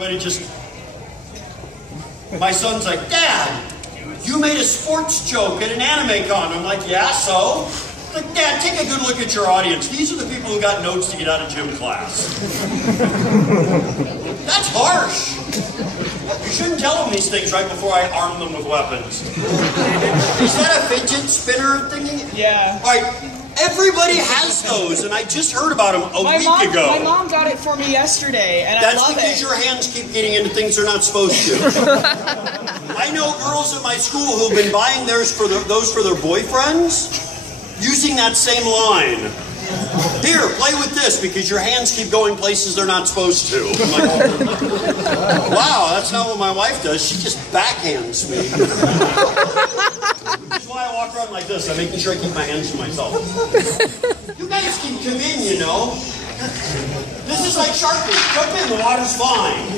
everybody just... My son's like, Dad, you made a sports joke at an anime con. I'm like, yeah, so? Like, Dad, take a good look at your audience. These are the people who got notes to get out of gym class. That's harsh. You shouldn't tell them these things right before I arm them with weapons. Is that a fidget spinner thingy? Yeah. All right, everybody has those, and I just heard about them a week ago. My mom got it for me yesterday, and That's I love it. because your hands keep getting into things they're not supposed to. I know girls at my school who've been buying those for their boyfriends, using that same line. Here, play with this because your hands keep going places they're not supposed to. I'm like, wow, that's not what my wife does. She just backhands me. That's why I walk around like this. I'm making sure I keep my hands to myself. You guys can come in, you know. This is like Shark Tank. Jump in, the water's fine.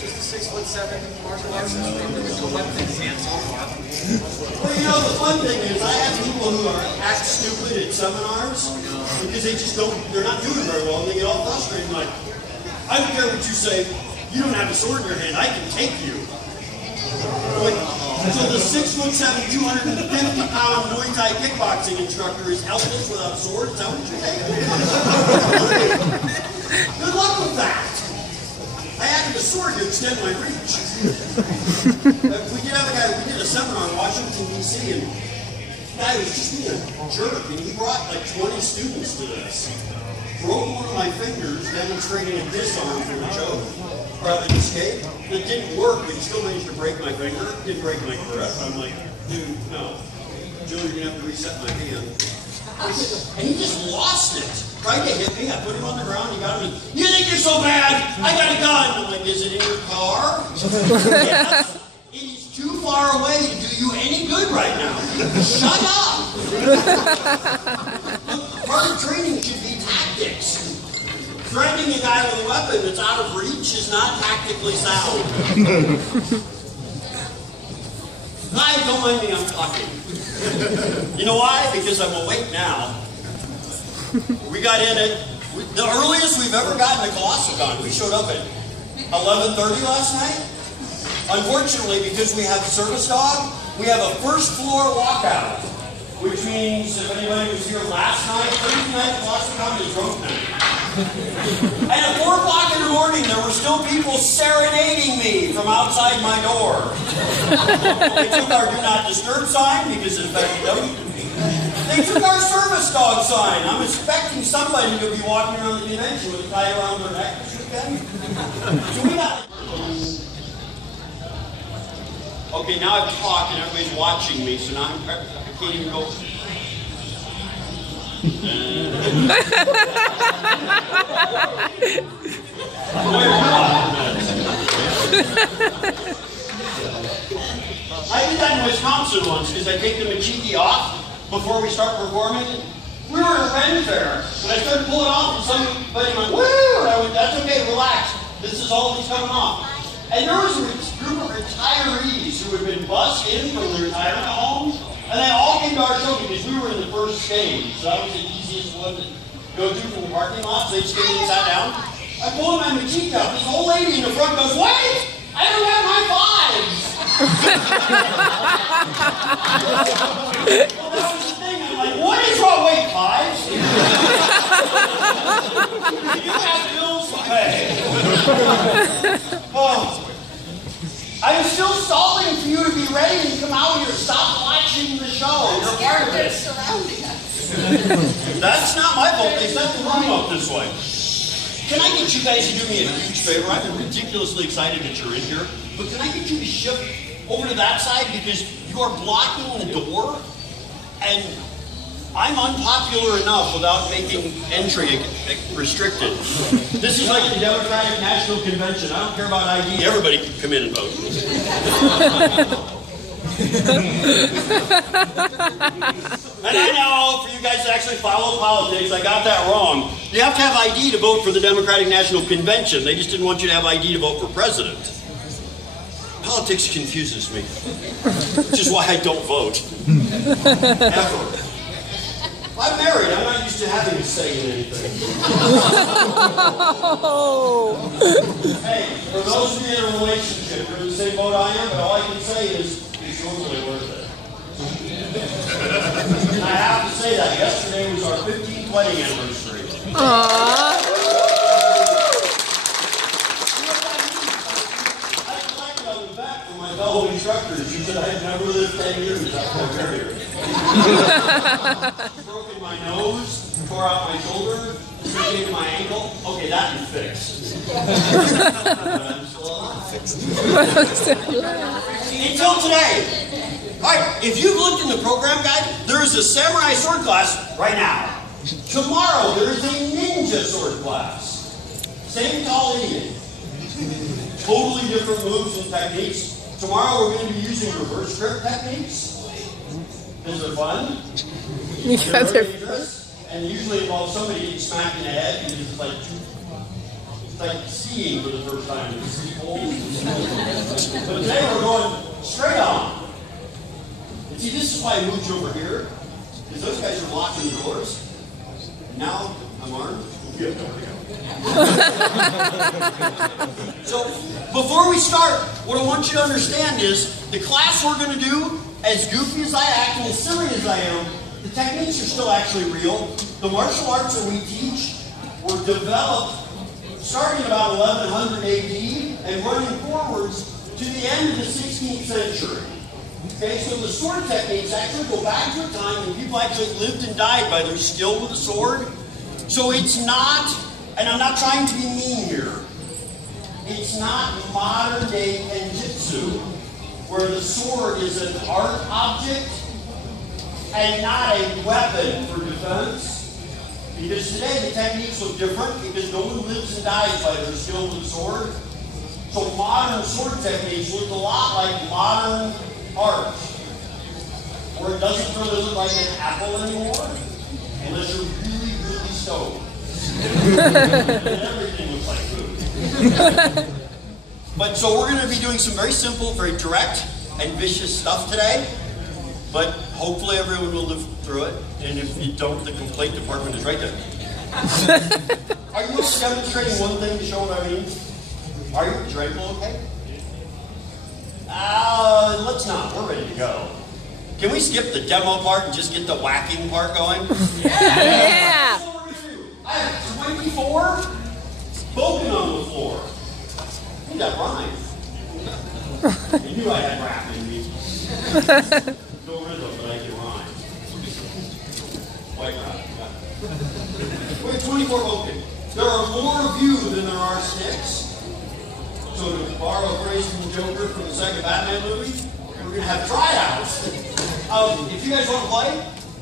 Just a 6'7" martial artist with a weapon stand so far. Well, you know, the fun thing is I have people who act stupid at seminars because they just don't, they're not doing very well, and they get all frustrated and like, I don't care what you say, you don't have a sword in your hand, I can take you. Like, so the 6'7", 250-pound Muay Thai kickboxing instructor is helpless without a sword? Is that what you're saying? Good luck with that. I added a sword to extend my reach. We did have a guy, we did a seminar in Washington, D.C., and the guy was just being a jerk, and he brought like 20 students to this. Broke one of my fingers, demonstrating a disarm from a joke, or an escape. It didn't work, but he still managed to break my finger. It didn't break my grip. I'm like, dude, no. Joe, you're going to have to reset my hand. And he just lost it. Tried to hit me. I put him on the ground. He got him. You think you're so bad? I got a gun. I'm like, is it in your car? Yes. It is too far away to do you any good right now. Shut up. Look, part of training should be tactics. Threatening a guy with a weapon that's out of reach is not tactically sound. Hi, don't mind me, I'm talking. You know why? Because I'm awake now. We got in at the earliest we've ever gotten to Colossalcon. We showed up at 11:30 last night. Unfortunately, because we have a service dog, we have a first floor walkout, which means if anybody was here last night, Thursday night, Colossalcon is drunk night. And at 4 o'clock in the morning, there were still people serenading me from outside my door. They took our do not disturb sign because it affected them. They took our service dog sign. I'm expecting somebody to be walking around the convention with a tie around their neck this weekend. So we got... Okay, now I've talked and everybody's watching me, so now I can't even go... I did that in Wisconsin once because I take the machete off before we start performing. We were at a Ren fair, and I started pulling off, and somebody went, woo! And I went, that's okay, relax. This is all that's coming off. And there was a group of retirees who had been bussed in from their retirement homes, and they all came to our show because we were in the first stage. So that was the easiest one to go to from the parking lot. So they just came and sat down. I pulled my machete out. This old lady in the front goes, wait! I don't have my fives! Well, that was the thing. I'm like, what is wrong? Wait, fives? You have bills to pay. Oh. I'm still stalling for you to be ready and come out here. Stop watching the show. You're part of it. Surrounding us. That's not my fault. They set the room up this way. Can I get you guys to do me a huge favor? I'm ridiculously excited that you're in here. But can I get you to shift over to that side because you are blocking the door? And I'm unpopular enough without making entry restricted. This is like the Democratic National Convention. I don't care about ID. Everybody can come in and vote. And I know, for you guys that actually follow politics, I got that wrong. You have to have ID to vote for the Democratic National Convention. They just didn't want you to have ID to vote for president. Politics confuses me, which is why I don't vote. Ever. I'm married. I'm not used to having to say anything. Hey, for those of you in a relationship, you're in the same boat I am, but all I can say is it's totally worth it. And I have to say that. Yesterday was our 15th wedding anniversary. Aww. My fellow instructors, she said I had never lived 10 years after I married her. Broken my nose, tore out my shoulder, dislocated my ankle. Okay, that is fixed. I'm still alive. Until today. Alright, if you've looked in the program guide, there is a samurai sword class right now. Tomorrow there is a ninja sword class. Same tall idiot. Totally different moves and techniques. Tomorrow we're going to be using reverse grip techniques. Because they're fun. They're very dangerous. And usually involve somebody getting smacked in the head because it's like seeing for the first time. But today we're going straight on. And see, this is why I moved you over here. Because those guys are locking the doors. Now I'm armed. So, before we start, what I want you to understand is the class we're going to do, as goofy as I act and as silly as I am, the techniques are still actually real. The martial arts that we teach were developed starting about 1100 AD and running forwards to the end of the 16th century. Okay, so the sword techniques actually go back to a time when people actually lived and died by their skill with a sword. So it's not, and I'm not trying to be mean here, it's not modern day kenjutsu, where the sword is an art object and not a weapon for defense. Because today the techniques look different because no one lives and dies by their skill with a sword. So modern sword techniques look a lot like modern art, where it doesn't really look like an apple anymore, unless you're really, really stoned. Everything looks like food. But so we're going to be doing some very simple, very direct, and vicious stuff today. But hopefully everyone will live through it. And if you don't, the complaint department is right there. Are you just demonstrating one thing to show what I mean? Are you? Is your ankle okay? Let's not. We're ready to go. Can we skip the demo part and just get the whacking part going? Yeah! I have 24 spoken on the floor. I think that rhymes. You knew I had rap in me. No rhythm, but I can rhyme. White rap. We have 24 spoken. There are more of you than there are sticks. So to borrow a phrase from the Joker from the second Batman movie, we're going to have tryouts. If you guys want to play,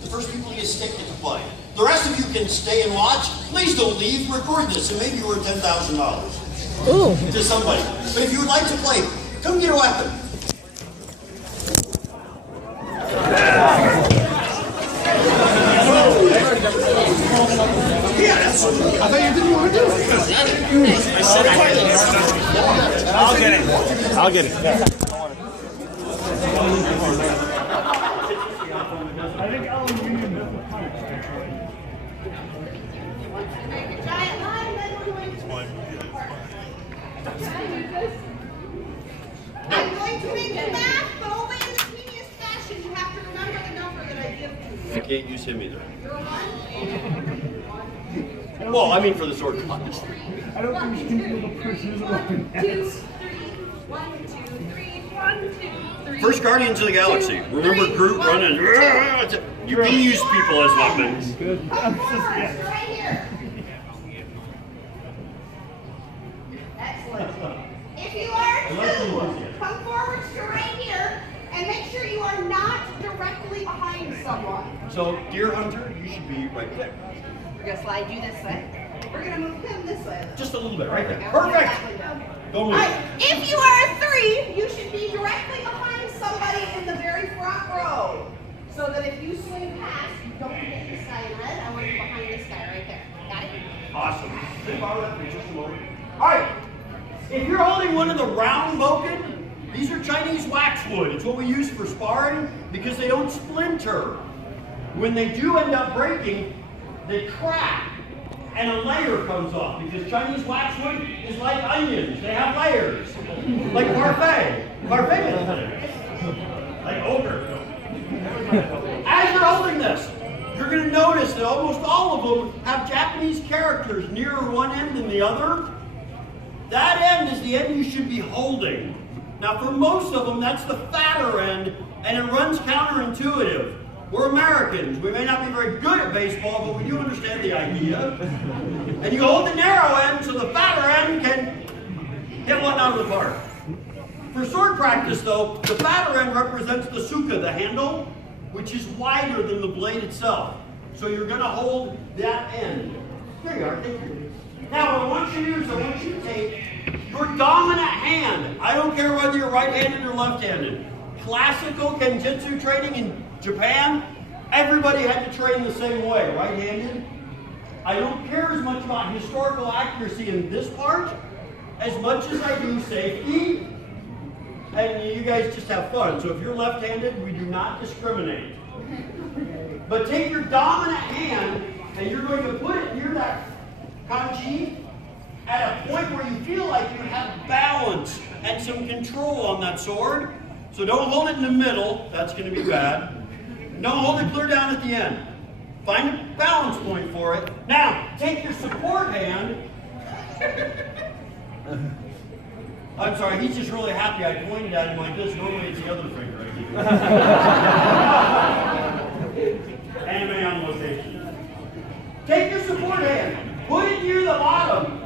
the first people to get a stick get to play. The rest of you can stay and watch. Please don't leave. Record this, and maybe you're worth $10,000 to somebody. But if you would like to play, come get a weapon. I thought you didn't want to do it. I said I did. I'll get it. I'll get it. Yeah. I think Alan Union does the punch, actually. I'm going to make you math, but only in the tedious fashion. You have to remember the number that I give to you. I can't use him either. You're a one. Well, I mean for the sword contest. I don't think you can feel the precision of the 1, 2, 3. 1, 2, 3. 1, 2, 3. First Guardians of the Galaxy. Remember Groot running? You can use people as weapons. Good. Come forward, you're right here. Excellent. If you are two, come forward to right here and make sure you are not directly behind someone. So, Deer Hunter, you should be right there. We're going to slide you this way. We're going to move him this way. Just a little bit, right there. Perfect! Don't move. Right. If you are a 3, you should be directly behind somebody in the very front row. So that if you swing past, you don't hit this guy in the head. I want you behind this guy right there. Got it? Awesome. Sit by that for just a moment. Alright. If you're holding one of the round boken, these are Chinese waxwood. It's what we use for sparring because they don't splinter. When they do end up breaking, they crack and a layer comes off because Chinese waxwood is like onions. They have layers, like parfait. Parfait is like ochre. As you're holding this, you're going to notice that almost all of them have Japanese characters nearer one end than the other. That end is the end you should be holding. Now for most of them, that's the fatter end, and it runs counterintuitive. We're Americans. We may not be very good at baseball, but we do understand the idea. And you hold the narrow end so the fatter end can hit one out of the park. For sword practice, though, the fatter end represents the suka, the handle, which is wider than the blade itself. So you're going to hold that end. There you are. Thank you. Now, what I want you to do is I want you to take your dominant hand. I don't care whether you're right-handed or left-handed. Classical kenjutsu training in Japan, everybody had to train the same way, right-handed. I don't care as much about historical accuracy in this part as much as I do safety. And you guys just have fun. So if you're left-handed, we do not discriminate. But take your dominant hand and you're going to put it near that kanji at a point where you feel like you have balance and some control on that sword. So don't hold it in the middle. That's going to be bad. Don't hold it clear down at the end. Find a balance point for it. Now, take your support hand. I'm sorry, he's just really happy I pointed at him like this. Normally it's the other finger. Anime on location. Take your support hand. Put it near the bottom.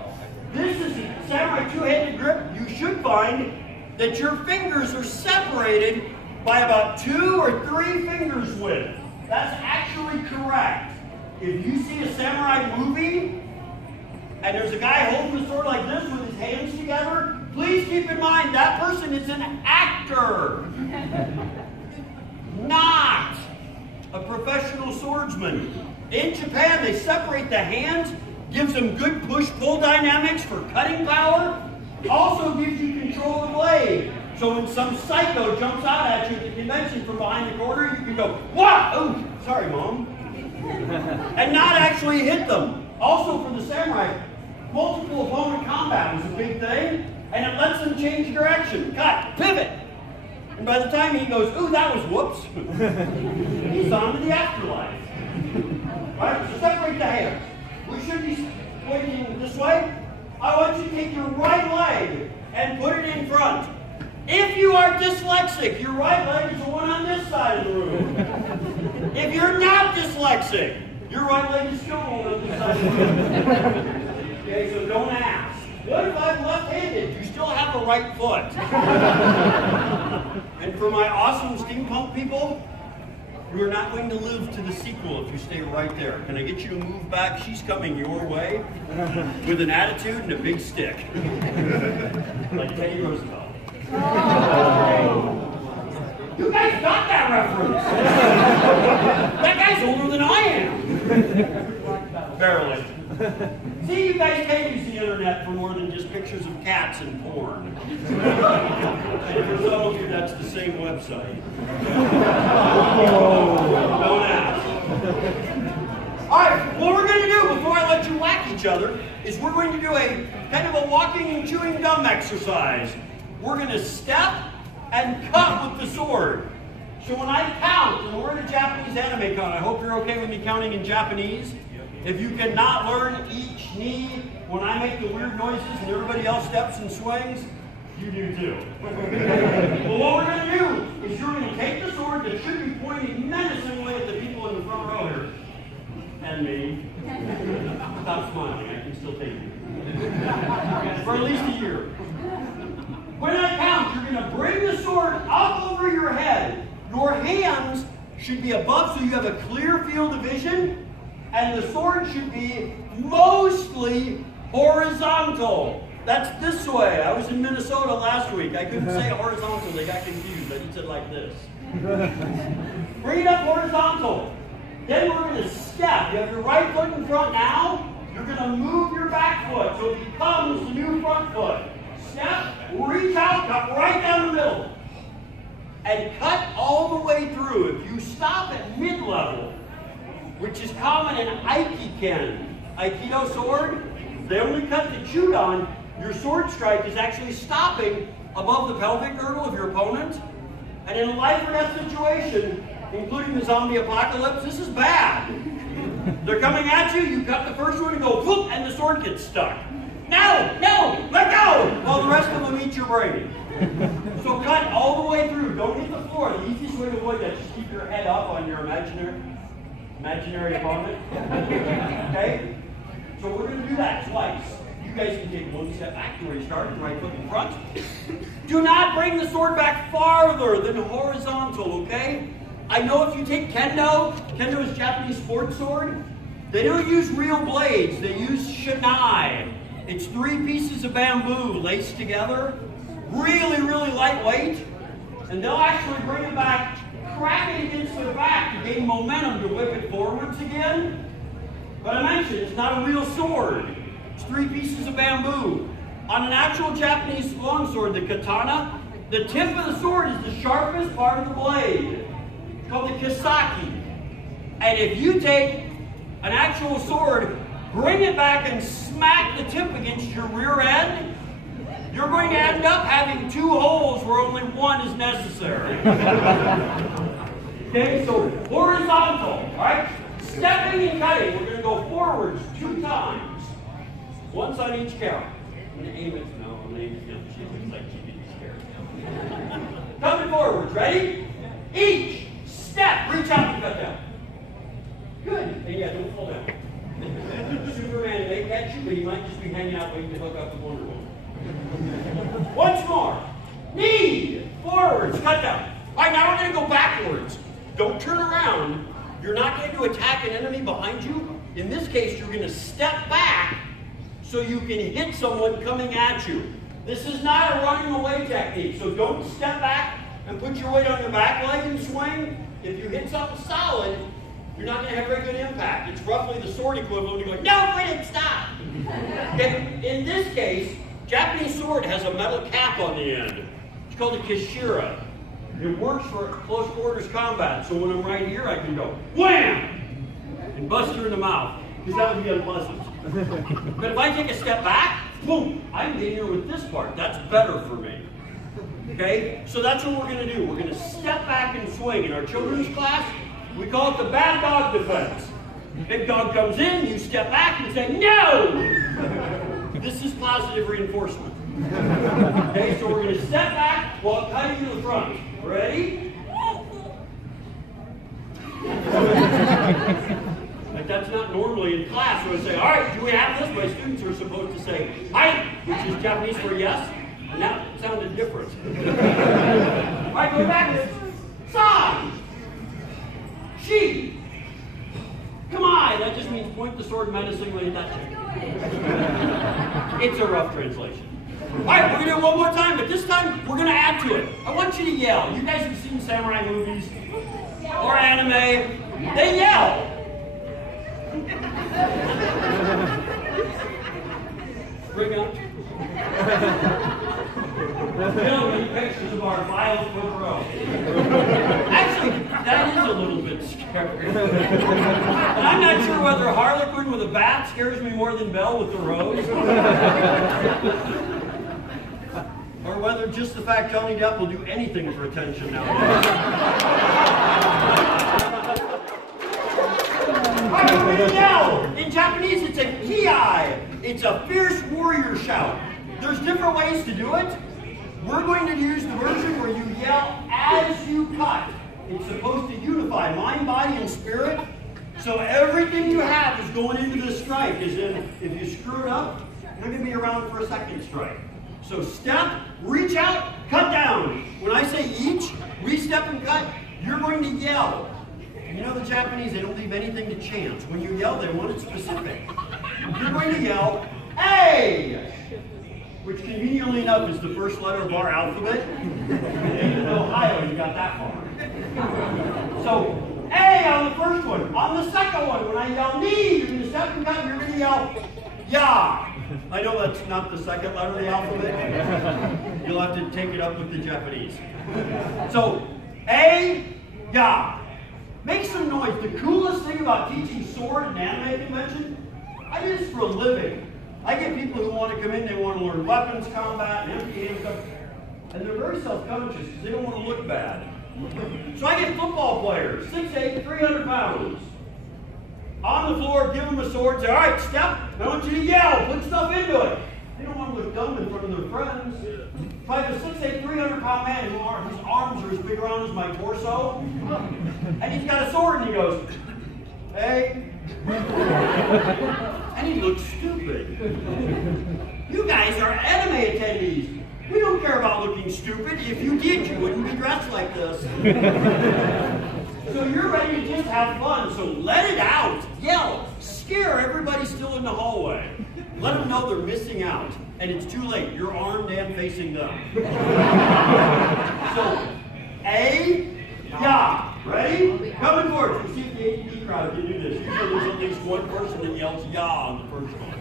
This is a samurai two-handed grip. You should find that your fingers are separated by about 2 or 3 fingers width. That's actually correct. If you see a samurai movie and there's a guy holding the sword like this with his hands together, please keep in mind that person is an actor, not a professional swordsman. In Japan, they separate the hands, gives them good push-pull dynamics for cutting power, also gives you control of the blade. So when some psycho jumps out at you at the convention from behind the corner, you can go, "What? Oh, sorry, Mom," and not actually hit them. Also for the samurai, multiple opponent combat was a big thing, and it lets them change direction, cut, pivot. And by the time he goes, "Ooh, that was whoops," he's on to the afterlife. Right? So separate the hands. We should be pointing this way. I want you to take your right leg and put it in front. If you are dyslexic, your right leg is the one on this side of the room. If you're not dyslexic, your right leg is still on this side of the room. Okay, so don't ask. What if I'm left-handed? You still have a right foot. And for my awesome steampunk people, you are not going to live to the sequel if you stay right there. Can I get you to move back? She's coming your way with an attitude and a big stick. Like Teddy Roosevelt. Oh. You guys got that reference. That guy's older than I am. Barely. See, you guys can use the internet for more than just pictures of cats and porn. And for some of you, that's the same website. Don't ask. All right, what we're going to do before I let you whack each other is we're going to do a kind of a walking and chewing gum exercise. We're going to step and cut with the sword. So when I count, and we're in a Japanese anime con, I hope you're okay with me counting in Japanese. If you cannot learn each knee when I make the weird noises and everybody else steps and swings, you do too. Well, what we're going to do is you're going to take the sword that should be pointing menacingly at the people in the front row here. And me. Stop smiling, I can still take you. For at least a year. When I count, you're going to bring the sword up over your head. Your hands should be above so you have a clear field of vision. And the sword should be mostly horizontal. That's this way. I was in Minnesota last week. I couldn't say horizontal. They got confused. I just said like this. Bring it up horizontal. Then we're going to step. You have your right foot in front now. You're going to move your back foot so it becomes the new front foot. Step, reach out, cut right down the middle. And cut all the way through. If you stop at mid-level, which is common in Aikido sword. They only cut the chudan. Your sword strike is actually stopping above the pelvic girdle of your opponent. And in a life or death situation, including the zombie apocalypse, this is bad. They're coming at you, you cut the first one and go whoop, and the sword gets stuck. No, no, let go! While the rest of them eat your brain. So cut all the way through. Don't hit the floor. The easiest way to avoid that is just keep your head up on your imaginary opponent. Okay? So we're going to do that twice. You guys can take one step back to where you started, right foot in front. Do not bring the sword back farther than horizontal, okay? I know if you take kendo is Japanese sports sword, they don't use real blades, they use shinai. It's 3 pieces of bamboo laced together, really, really lightweight, and they'll actually bring it back, crack it against their back to gain momentum to whip it forwards again. But I mentioned, it's not a real sword. It's 3 pieces of bamboo. On an actual Japanese longsword, the katana, the tip of the sword is the sharpest part of the blade. It's called the kisaki. And if you take an actual sword, bring it back and smack the tip against your rear end, you're going to end up having 2 holes where only 1 is necessary. Okay, so horizontal, all right? Stepping and cutting, we're going to go forwards 2 times. Once on each count. I'm going to aim it. No, I'm going to aim it. She looks like she didn't scare. Coming forwards, ready? Each step, reach out and cut down. Good. And yeah, don't fall down. Superman may catch you, but he might just be hanging out waiting to hook up with Wonder Woman. Once more. Knee, forwards, cut down. All right, now we're going to go backwards. Don't turn around. You're not going to attack an enemy behind you. In this case, you're going to step back so you can hit someone coming at you. This is not a running away technique, so don't step back and put your weight on your back leg and swing. If you hit something solid, you're not going to have very good impact. It's roughly the sword equivalent of going, no, quit it, stop. Okay? In this case, Japanese sword has a metal cap on the end. It's called a kishira. It works for close quarters combat, so when I'm right here, I can go, wham! And bust her in the mouth, because that would be unpleasant. But if I take a step back, boom, I'm getting her with this part. That's better for me. Okay? So that's what we're going to do. We're going to step back and swing. In our children's class, we call it the bad dog defense. Big dog comes in, you step back and say, no! This is positive reinforcement. Okay, so we're going to step back while cutting to the front. Ready? Like that's not normally in class. So I say, all right, do we have this? My students are supposed to say, "Hai," which is Japanese for yes. And that sounded different. All right, go back. Sai. Shi. Come on. That just means point the sword menacingly at that thing. It's a rough translation. All right, we're going to do it one more time, but this time we're going to add to it. I want you to yell. You guys have seen samurai movies or anime. They yell. Bring up. Many pictures of our violent front row. Actually, that is a little bit scary. And I'm not sure whether Harlequin with a bat scares me more than Belle with the rose. Or whether just the fact Johnny Depp will do anything for attention nowadays. Alright, we're yell. In Japanese, it's a kiai. It's a fierce warrior shout. There's different ways to do it. We're going to use the version where you yell as you cut. It's supposed to unify mind, body, and spirit. So everything you have is going into this strike. As in, if you screw it up, you're going to be around for a second strike. So step, reach out, cut down. When I say each, re-step and cut, you're going to yell. You know the Japanese, they don't leave anything to chance. When you yell, they want it specific. You're going to yell, A! Which conveniently enough is the first letter of our alphabet. And in Ohio, you got that far. So, A on the first one. On the second one, when I yell knee, you're going to step and cut, you're going to yell, Ya! I know that's not the second letter of the alphabet. You'll have to take it up with the Japanese. So, A, Ya. Make some noise. The coolest thing about teaching sword and anime convention, I do this for a living. I get people who want to come in, they want to learn weapons, combat, and empty hand stuff, and they're very self-conscious because they don't want to look bad. So I get football players, 6'8", 300 pounds. On the floor, give them a sword, say, all right, step, I want you to yell, put stuff into it. They don't want to look dumb in front of their friends. If I have a 6'8", 300-pound man whose arms are as big around as my torso, and he's got a sword and he goes, hey. And he looks stupid. You guys are anime attendees. We don't care about looking stupid. If you did, you wouldn't be dressed like this. So you're ready to just have fun, so let it out. Yell. Scare everybody still in the hallway. Let them know they're missing out. And it's too late. You're armed and facing them. So, yeah. Ready? Coming forward. We'll see if the ADD crowd can do this. Usually there's at least one person that yells yeah on the first one.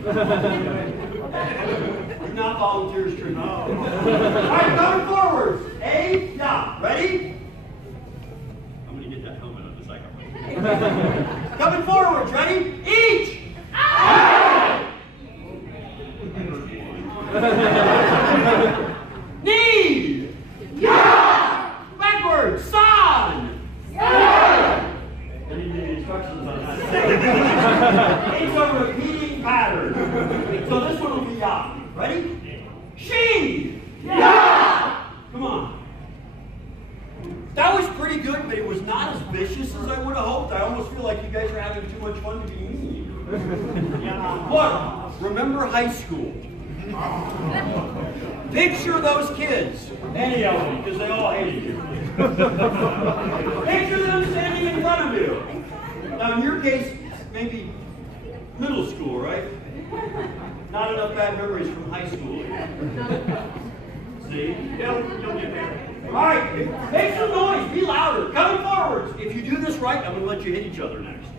Do not volunteers to know. All right, coming forward. Yeah. Ready? I'm going to get that helmet on the second one. Coming forward. Ready? Each. Knee. Yeah. Backwards. San. Yeah. I need the instructions on that. It's a repeating pattern. So this one will be ya. Ready? She. Yeah. Come on. That was pretty good, but it was not as vicious as I would have hoped. I almost feel like you guys are having too much fun to be mean. Look, remember high school. Picture those kids. Any of them, because they all hated you. Picture them standing in front of you. Now, in your case, maybe middle school, right? Not enough bad memories from high school. See? You'll get there. All right, make some noise. Be louder. Coming forwards. If you do this right, I'm going to let you hit each other next.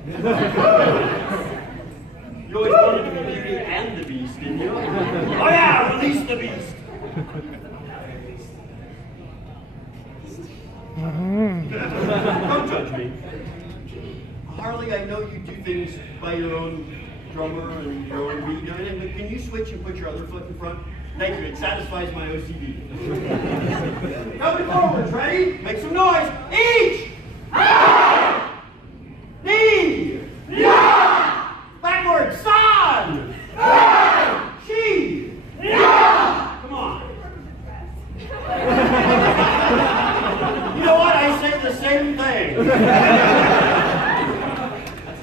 You always wanted to be Beauty and the Beast, didn't you? Oh yeah, release the beast. Don't judge me. Harley, I know you do things by your own drummer and your own beat and everything, but can you switch and put your other foot in front? Thank you, it satisfies my OCD. Coming forwards, ready? Make some noise. Each! Knee! Yeah! Backwards, San! Yeah! She! Yeah! Come on. You know what? I say the same thing.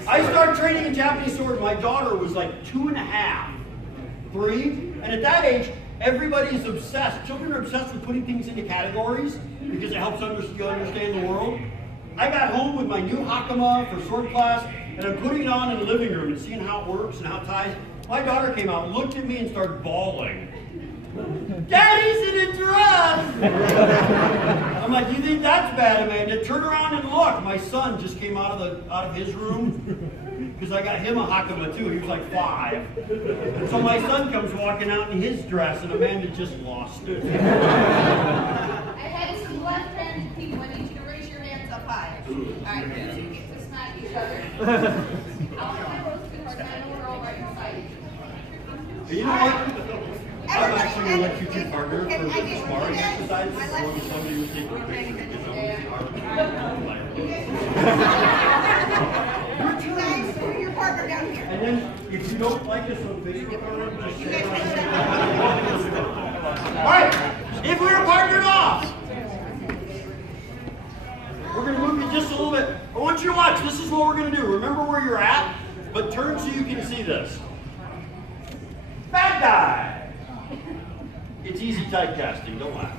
I started training in Japanese sword. My daughter was like 2.5, 3, and at that age, everybody's obsessed. Children are obsessed with putting things into categories because it helps you understand the world. I got home with my new Hakama for sword class, and I'm putting it on in the living room and seeing how it works and how it ties. My daughter came out, looked at me, and started bawling. Daddy's in a dress! I'm like, you think that's bad, Amanda? Turn around and look. My son just came out of his room because I got him a Hakama too. He was like 5. And so my son comes walking out in his dress, and Amanda just lost it. I had some left-handed people. I need you to raise your hands up high. All right, you get to smack each other. I'll put my rose too hard, and I know we're all right inside. You know what? I'm actually going to let you two partner for the sparring exercise before somebody would take a picture because You guys, put your partner down here. And then, if you don't like us on Facebook, just share All right, if we were partnered off, we're going to move you just a little bit. I want you to watch. This is what we're going to do. Remember where you're at, but turn so you can see this. Bad guy. It's easy typecasting, don't laugh.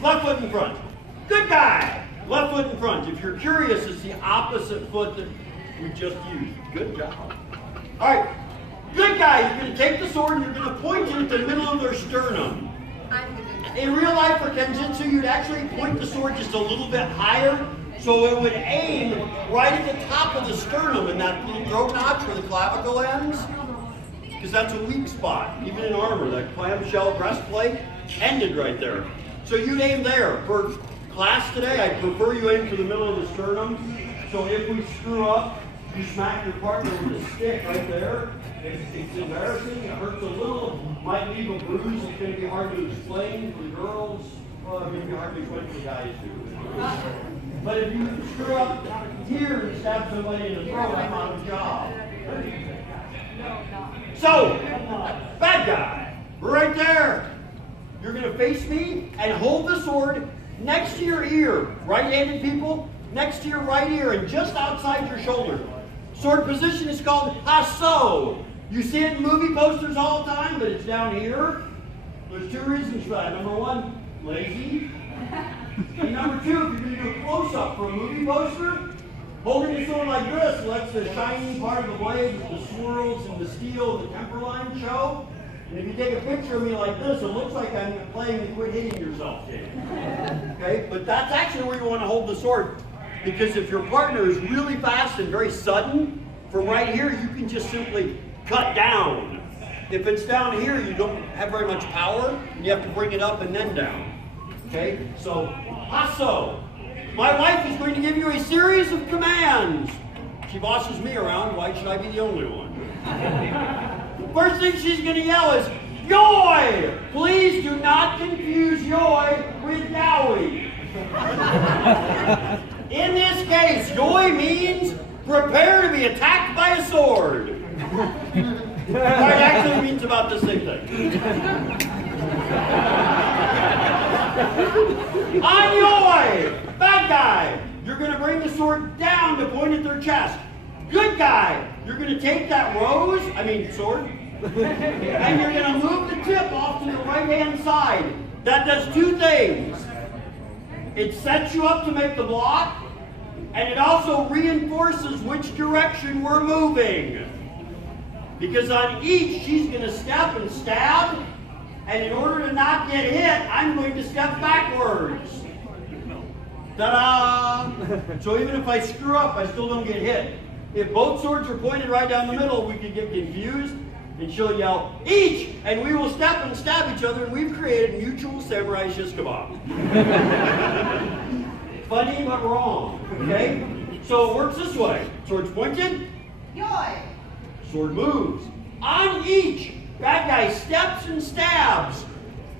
Left foot in front. Good guy. Left foot in front. If you're curious, it's the opposite foot that we just used. Good job. All right. Good guy. You're going to take the sword and you're going to point it at the middle of their sternum. In real life for Kenjutsu, you'd actually point the sword just a little bit higher so it would aim right at the top of the sternum in that little throat notch where the clavicle ends. Because that's a weak spot. Even in armor, that clamshell breastplate ended right there. So you'd aim there. For class today, I'd prefer you aim for the middle of the sternum. So if we screw up, you smack your partner with a stick right there. It's embarrassing. It hurts a little. Might leave a bruise. It's going to be hard to explain for the girls. Well, it's going to be hard to explain for the guys too. But if you screw up here and stab somebody in the throat, I'm out of a job. So, bad guy, we're right there. You're going to face me and hold the sword next to your ear. Right-handed people, next to your right ear and just outside your shoulder. Sword position is called hasso. You see it in movie posters all the time, but it's down here. There's two reasons for that. Number one, lazy. And number two, if you're going to do a close-up for a movie poster, holding the sword like this lets the shiny part of the blade, the swirls and the steel, the temper line show. And if you take a picture of me like this, it looks like I'm playing the quit hitting yourself game. Okay? But that's actually where you want to hold the sword. Because if your partner is really fast and very sudden, from right here, you can just simply cut down. If it's down here, you don't have very much power, and you have to bring it up and then down. Okay? So, hasso. My wife is going to give you a series of commands. She bosses me around. Why should I be the only one? First thing she's going to yell is, "Yoy!" Please do not confuse yoy with yowie. In this case, yoy means prepare to be attacked by a sword. It actually means about the same thing. On yoy! Bad guy, you're going to bring the sword down to point at their chest. Good guy, you're going to take that sword, and you're going to move the tip off to the right-hand side. That does two things. It sets you up to make the block, and it also reinforces which direction we're moving. Because on each, she's going to step and stab, and in order to not get hit, I'm going to step backwards. Ta-da! So even if I screw up, I still don't get hit. If both swords are pointed right down the middle, we could get confused, and she'll yell, "Each!" And we will step and stab each other, and we've created mutual samurai shish kebab. Funny, but wrong, okay? So it works this way. Sword's pointed. Yoy. Sword moves. On each, bad guy steps and stabs.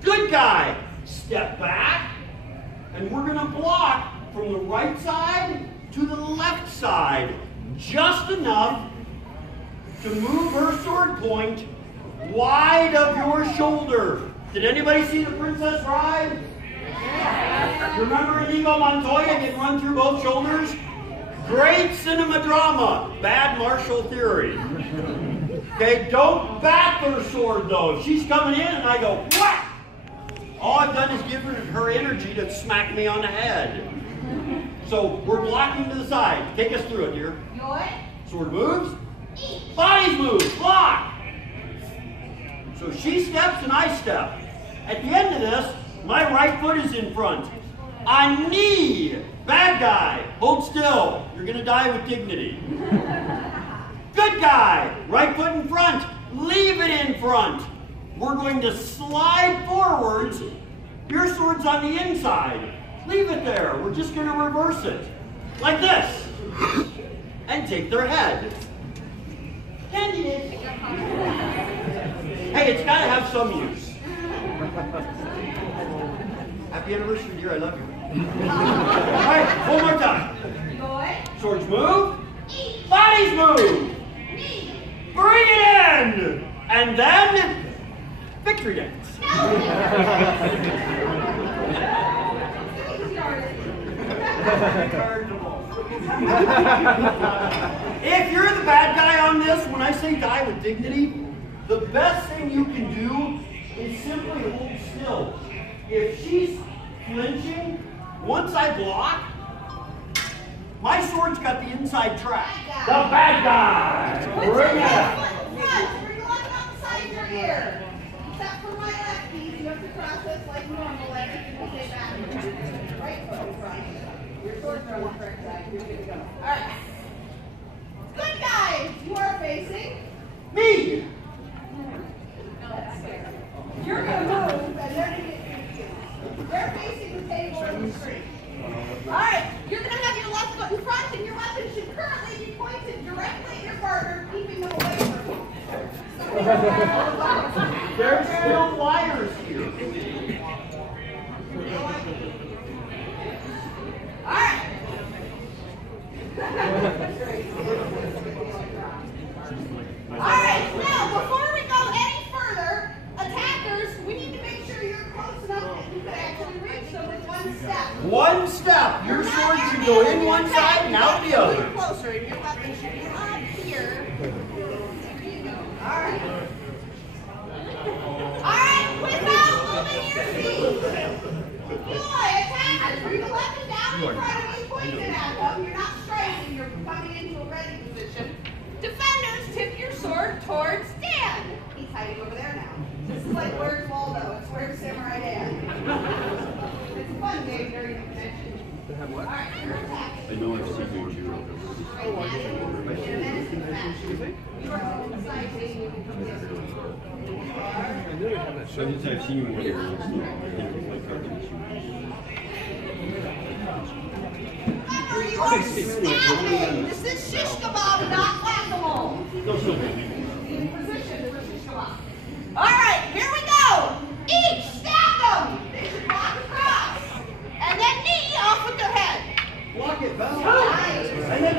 Good guy, step back. And we're going to block from the right side to the left side. Just enough to move her sword point wide of your shoulder. Did anybody see The Princess Bride? Yeah. Remember Inigo Montoya getting run through both shoulders? Great cinema drama, bad martial theory. Okay, don't bat her sword though. If she's coming in and I go, whack! All I've done is give her energy to smack me on the head. So we're blocking to the side. Take us through it, dear. Yoy. Sword moves. Bodies move. Block. So she steps and I step. At the end of this, my right foot is in front. On knee. Bad guy. Hold still. You're going to die with dignity. Good guy. Right foot in front. Leave it in front. We're going to slide forwards. Your sword's on the inside. Leave it there. We're just going to reverse it. Like this. And take their head. Candy dish. Hey, it's got to have some use. Happy anniversary, dear. I love you. All right, one more time. Yoy. Swords move. Bodies move. Bring it in. And then, victory dance. If you're the bad guy on this, when I say die with dignity, the best thing you can do is simply hold still. If she's flinching, once I block, my sword's got the inside track. The bad guy! Bring it up. Bring the left on the side of your ear. Except for my left piece, you have to cross this like normal, everything will stay backwards. Right foot in front. Your sword's on the correct side. You're good to go. Alright. Good guys, you are facing me! That's scary. You're going to move, and they're going to get confused. They're facing the table and the screen. Alright, you're going to have your left foot in front and your weapon There's still wires here. All right. All right, now before we go any further, attackers, we need to make sure you're close enough that you can actually reach them with one step. One step. Your sword should go in one side and out the other. Closer, and your weapon should be up here. All right. All right, without moving your feet. Boy, attackers, bring the weapon down in front of you, pointing at them. You're not striking, you're coming into a ready position. Defenders, tip your sword towards Dan. He's hiding over there now. This is like Where's Waldo? It's Where's Samurai Dan? It's a fun game during the convention. All right, you're attacking. I know I've seen you. You are on the side facing you. I've seen you in here. Remember, you are stabbing. This is shish kebab, not whack-a-mole. In position for shish kebab. All right, here we go. Each stab them. They should walk across. And then knee off with their head. Block it, Val. Nice. And then,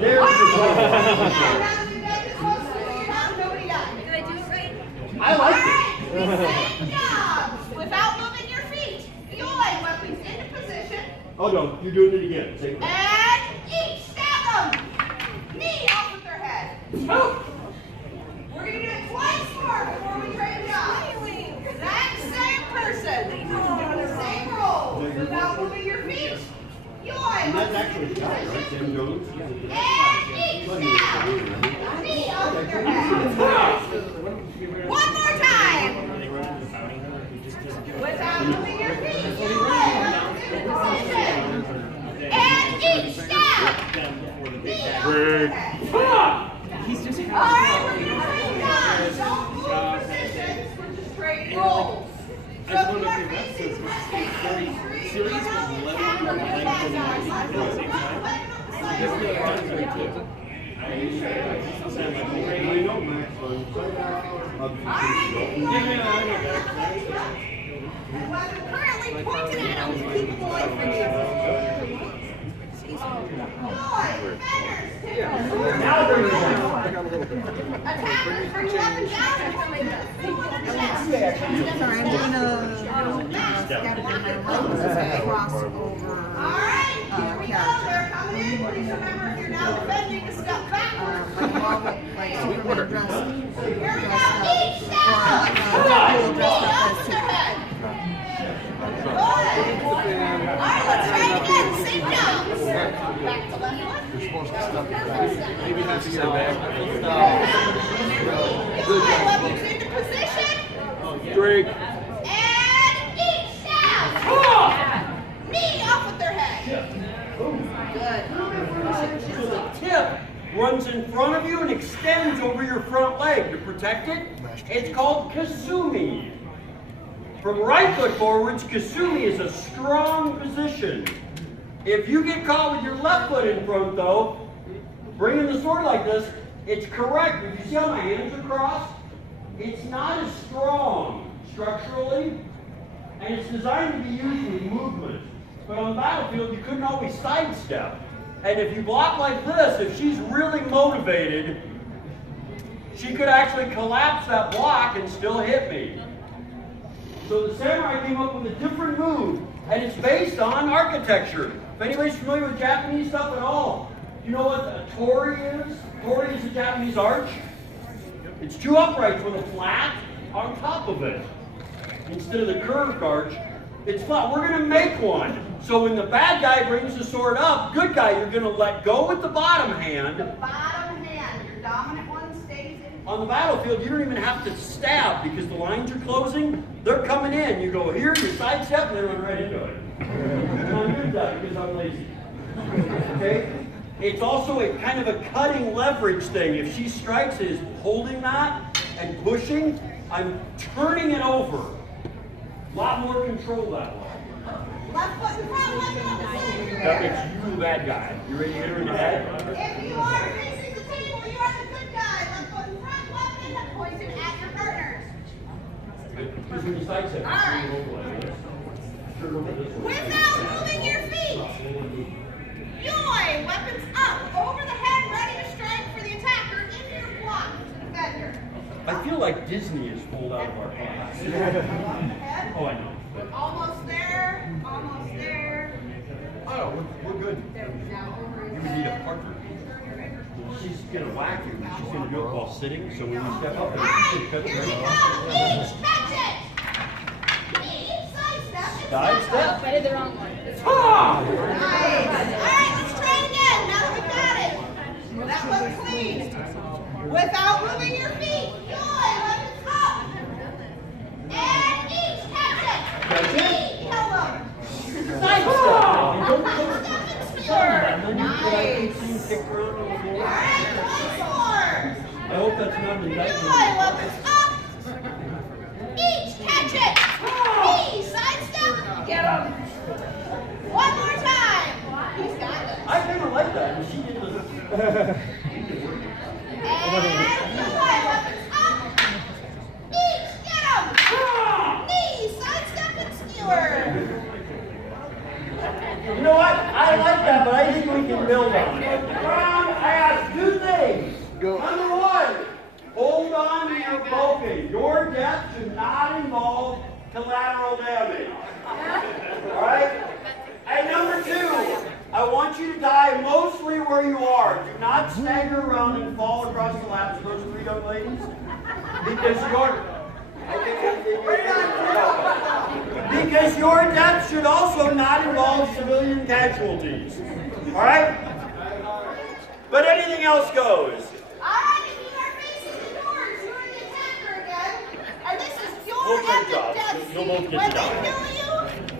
there's All the right. ball. Now that we've got this one figured out, nobody died. Did I do it right? I like All it. right, same job. Without moving your feet. Yoy, weapons into position. Oh no, you're doing it again. Take it. And each stab them. Knee off with their head. We're going to do it twice more before we trade jobs. Exact same person. Same roll. Without moving your feet. Yoy, And that's weapons actually into shot, right? position. Sam Jones? And each stab. Knee off with their head. One more time. Without moving your feet. Yoy, weapons into position. And each stab. Knee off with their head. He's just All right, we're going to trade jobs. Don't move positions. We're just trading rolls. So if you are facing the first case series, you're not only attacking the bad guys, I'm going to put Are you sure? I know, Max. All right, if you are weapon currently pointed at him to keep him away from you. Boy, defenders, tip your sword. Attackers, bring your weapon down and come in. See what it is. Sorry, I'm doing a crossover. All right, here we go. They're coming in. Please remember, if you're now defending, to step backwards. Like Superman dressed. Here we go. Each step. Deadpool dressed up Off as their head. Good. All right, let's try it again. Same jobs. Back to left one. You're supposed to step back. Maybe have to get back. Good. Weapons into position. Drake. And each stab. Knee off with their head. Good. The tip runs in front of you and extends over your front leg to protect it. It's called kasumi. From right foot forwards, kasumi is a strong position. If you get caught with your left foot in front, though, bringing the sword like this, it's correct. But you see how my hands are crossed? It's not as strong structurally, and it's designed to be used with movement. But on the battlefield, you couldn't always sidestep. And if you block like this, if she's really motivated, she could actually collapse that block and still hit me. So the samurai came up with a different move, and it's based on architecture. If anybody's familiar with Japanese stuff at all, you know what a torii is? Torii is a Japanese arch. It's two uprights with a flat on top of it. Instead of the curved arch, it's flat. We're going to make one. So when the bad guy brings the sword up, good guy, you're going to let go with the bottom hand. Bottom hand. Your dominant one stays in. On the battlefield, you don't even have to stab because the lines are closing. They're coming in. You go here, you sidestep, and they run right into it. And I'm good at that because I'm lazy. Okay? It's also a kind of a cutting leverage thing. If she strikes, is holding that and pushing, I'm turning it over. A lot more control that way. Left foot in front, left foot in the center. That makes you the bad guy. You ready to hit her in the head? If you are facing the table, you are the good guy. Left foot in front, weapon pointed Because when you sidestep, All right. you go like this. Turn over this way. Without moving your feet. Yoi, weapons up, over the head, ready to strike for the attacker if you're blocked to defender. I feel like Disney is pulled out of our class. Head. Oh, I know. Almost there, almost there. Oh, we're good. Now over his You would need a head. partner. She's gonna whack you, but she's gonna do it while sitting. So when you step up, All right, here we go. Each catch it. Each sidestep. and Sidestep. I did the wrong one. Ah! Nice. All right, let's try it again. Now that we've got it. That was clean. Without moving your feet. Joy, weapons up. And each catch it. Catch it. Kill them. Sidestep. Sure. Nice. Kick around on the floor. All right, once more. I hope that's not an Joy, indictment. weapons up. Each catch it. B, sidestep. Get him. One more time. He's got it. I kind of like that. She did the. And Joy, weapons up. Each, get him. Knee, sidestep, and skewer. You know what? I like that, but I think we can build on it. Ron, I ask two things. Number one, hold on to your bouquet. Your death should not involve collateral damage. All right? And number two, I want you to die mostly where you are. Do not stagger around and fall across the laps of those three young ladies. Because your death should also not involve civilian casualties. All right? But anything else goes. All right, if you are facing the doors, you're the attacker again. And this is your We'll take epic jobs. death You'll both scene. get When to they die. kill you,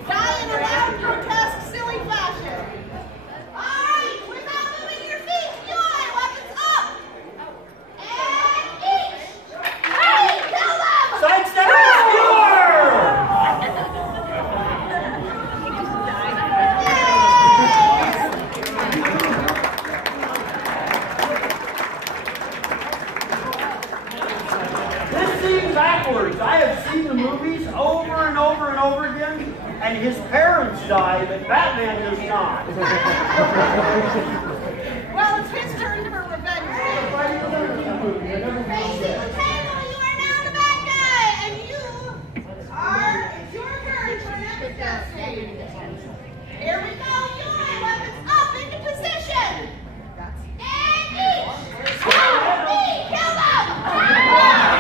die in a loud, grotesque, silly fashion. All right, without moving your feet, joy, weapons up. And each. Hey, kill them! Sidestep and skewer! This scene backwards. I have seen the movies over and over and over again, and his parents die, but Batman does not. Well, it's his turn for revenge. Facing the table, you are now the bad guy, and it's your turn for an epic death scene. Here we go, joy, weapons up into position. And each. Help me, kill them!